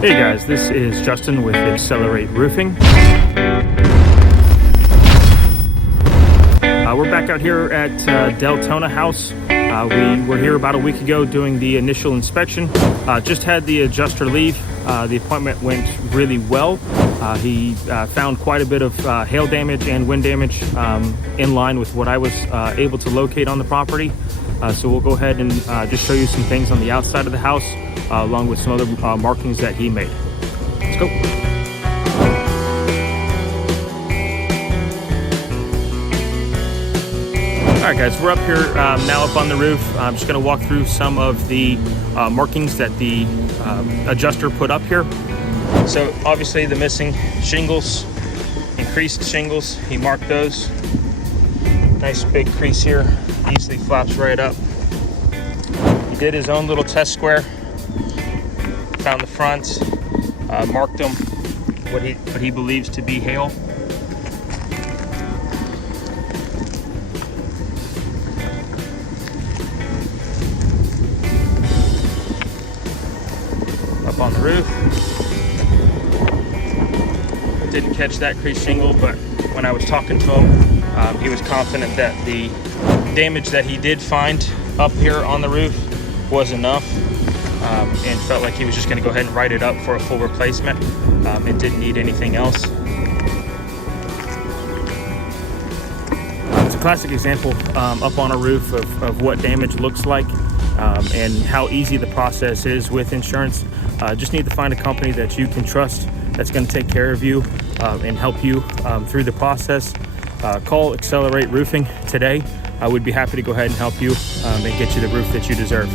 Hey guys, this is Justin with XLR8 Roofing. We're back out here at Deltona house. We were here about a week ago doing the initial inspection. Just had the adjuster leave. The appointment went really well. He found quite a bit of hail damage and wind damage in line with what I was able to locate on the property. So we'll go ahead and just show you some things on the outside of the house, along with some other markings that he made. Let's go. All right guys, we're up here now up on the roof. I'm just gonna walk through some of the markings that the adjuster put up here. So obviously the missing shingles, increased shingles, he marked those. Nice big crease here, easily flaps right up. He did his own little test square, found the front, marked them what he believes to be hail. Up on the roof, didn't catch that crease shingle, but when I was talking to him, he was confident that the damage that he did find up here on the roof was enough, and felt like he was just going to go ahead and write it up for a full replacement. It didn't need anything else. It's a classic example up on a roof of what damage looks like and how easy the process is with insurance. Just need to find a company that you can trust, that's going to take care of you and help you through the process. Call XLR8 Roofing today. I would be happy to go ahead and help you and get you the roof that you deserve.